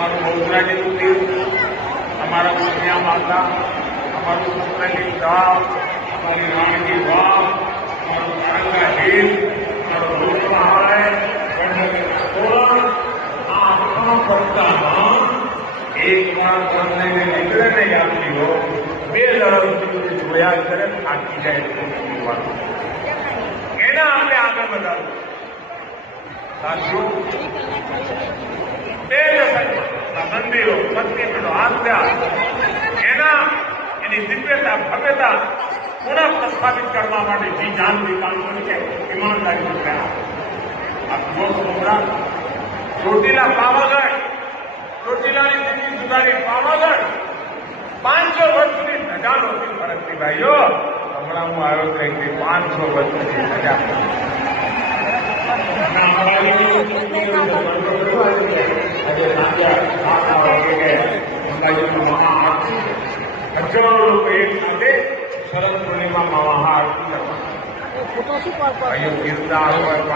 અમારું બહુચરાજીનું તીર્થ, અમારા કન્યા માતા, અમારું સત્રલી તળાવ, અમારી રાણકી વાવ, અમારું સારંગા હિલ, અમારો ભૂતમહાલય, ગણપતિના તોરણ, આ આખા પટ્ટામાં એકવાર તમને નીકળે ને યાત્રીઓ, 2 સુધી જોયા કરે થાકી જાય એના આપણે આગળ વધારવું. સાથીઓ, 2 દશકમાં મંદિરો, શક્તિપીઠો, આસ્થા એની દિવ્યતા, ભવ્યતા પુનઃ પ્રસ્થાપિત કરવા માટે જી જાનથી કામ કર્યું છે, ઈમાનદારી થયા. આ જુઓ સોમનાથ, ચોટીલા, પાવાગઢ, ચોટીલાની સ્થિતિ સુધારી પાવાગઢ 500 વર્ષ સુધી સજા નહોતી ફરકતી. ભાઈઓ, હમણાં હું આવ્યો કંઈક 500 વર્ષ સુધી સજા. હજારો લોકો એક સાથે શરદ પૂર્ણિમા મહાઆરતી કરવા. ભાઈઓ, ગીરદાર હોય,